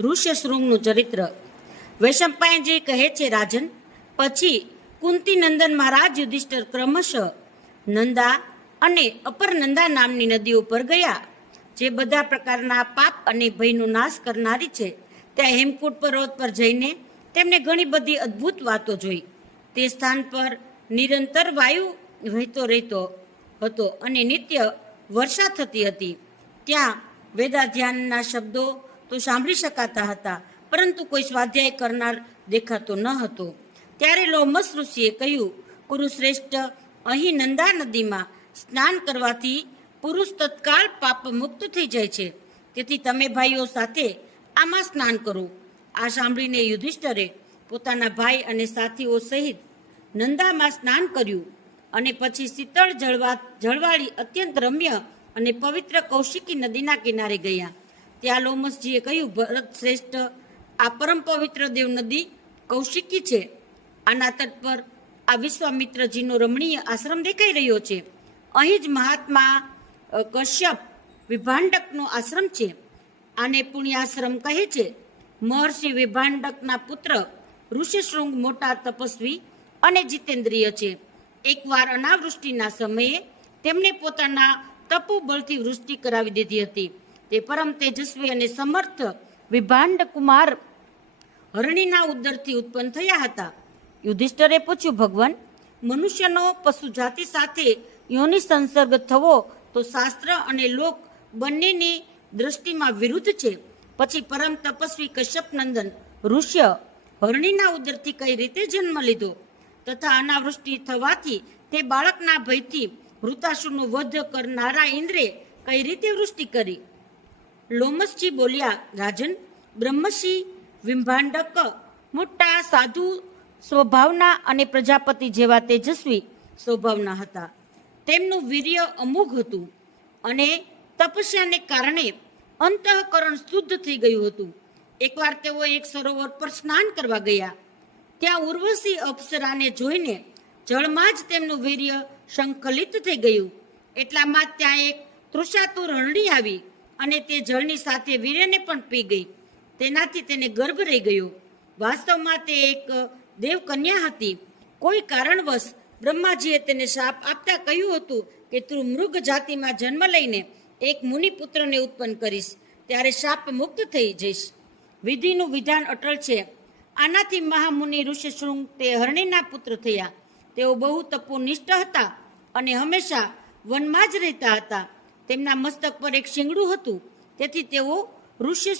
ઋષ્યશૃંગનું ચરિત્ર. વૈશંપાયનજી કહે છે રાજન, પછી કુંતી નંદન મહારાજ યુધિષ્ઠર ક્રમશઃ નંદા અને અપર નંદા નામની નદીઓ પર ગયા. જે બધા પ્રકારના પાપ અને ભયનો નાશ કરનારી છે. ત્યાં હેમકૂટ પર્વત પર જઈને તેમને ઘણી બધી અદ્ભુત વાતો જોઈ. તે સ્થાન પર નિરંતર વાયુ વહેતો રહેતો હતો અને નિત્ય વર્ષા થતી હતી. ત્યાં વેદાધ્યાનના શબ્દો તો સાંભળી શકાતા હતા, પરંતુ કોઈ સ્વાધ્યાય કરનાર દેખાતો ન હતો. ત્યારે લોમસ ઋષિએ કહ્યું, કુરુશ્રેષ્ઠ, અહીં નંદા નદીમાં સ્નાન કરવાથી પુરુષ તત્કાળ પાપ મુક્ત થઈ જાય છે. તેથી તમે ભાઈઓ સાથે આમાં સ્નાન કરો. આ સાંભળીને યુધિષ્ઠરે પોતાના ભાઈ અને સાથીઓ સહિત નંદામાં સ્નાન કર્યું અને પછી શીતળ જળવા જળવાળી અત્યંત રમ્ય અને પવિત્ર કૌશિકી નદીના કિનારે ગયા. ત્યાં લોમસજીએ કહ્યું, ભરત શ્રેષ્ઠ આ પરમ પવિત્ર દેવ નદી કૌશિકી છે. આના તટ પર આ વિશ્વામિત્રજીનો રમણીય આશ્રમ દેખાઈ રહ્યો છે. અહીં જ મહાત્મા કશ્યપ વિભાંડકનો આશ્રમ છે. આને પુણ્યાશ્રમ કહે છે. મહર્ષિ વિભાંડકના પુત્ર ઋષિશૃંગ મોટા તપસ્વી અને જીતેન્દ્રિય છે. એકવાર અનાવૃષ્ટિના સમયે તેમણે પોતાના તપોબળથી વૃષ્ટિ કરાવી દીધી હતી. તે પરમ તેજસ્વી અને સમર્થ વિભાંડ કુમાર હરણીના ઉદરથી ઉત્પન્ન થયા હતા. યુધિષ્ઠરે પૂછ્યું, ભગવાન, મનુષ્યનો પશુ જાતિ સાથે યોનિ સંસર્ગ થવો તો શાસ્ત્ર અને લોક બંનેની દ્રષ્ટિમાં વિરુદ્ધ છે. પછી પરમ તપસ્વી કશ્યપ નંદન ઋષ્ય હરણીના ઉદરથી કઈ રીતે જન્મ લીધો? તથા અનાવૃષ્ટિ થવાથી તે બાળકના ભયથી વૃતાસુરનો વધ કરનારા ઇન્દ્રે કઈ રીતે વૃષ્ટિ કરી? લોમસજી બોલ્યા, રાજન બ્રહ્મસિંહ વિંભાંડક, મોટા સાધુ સ્વભાવના અને પ્રજાપતિ જેવા તેજસ્વી સ્વભાવના હતા. તેમનું વીર્ય અમોઘ હતું અને તપસ્યાને કારણે અંતઃકરણ શુદ્ધ થઈ ગયું હતું. એકવાર તેઓ એક સરોવર પર સ્નાન કરવા ગયા. ત્યાં ઉર્વશી અપ્સરાને જોઈને જળમાં જ તેમનું વીર્ય સંકલિત થઈ ગયું. એટલામાં ત્યાં એક તૃષાતુર હરણી આવી અને તે જળની સાથે વીર્યને પણ પી ગઈ. તેનાથી તેને ગર્ભ રહી ગયો. વાસ્તવમાં તે એક દેવકન્યા હતી. કોઈ કારણવશ બ્રહ્માજીએ તેને શાપ આપતા કહ્યું હતું કે, તું મૃગ જાતિમાં જન્મ લઈને એક મુનિપુત્રને ઉત્પન્ન કરીશ. ત્યારે શાપ મુક્ત થઈ જઈશ. વિધિનું વિધાન અટલ છે. આનાથી મહામુનિ ઋષિશૃંગ તે હરણીના પુત્ર થયા. તેઓ બહુ તપોનિષ્ઠ હતા અને હંમેશા વનમાં જ રહેતા હતા. તેમના મસ્તક પર એક શિંગડું હતું. તેથી તેઓ ઋષિ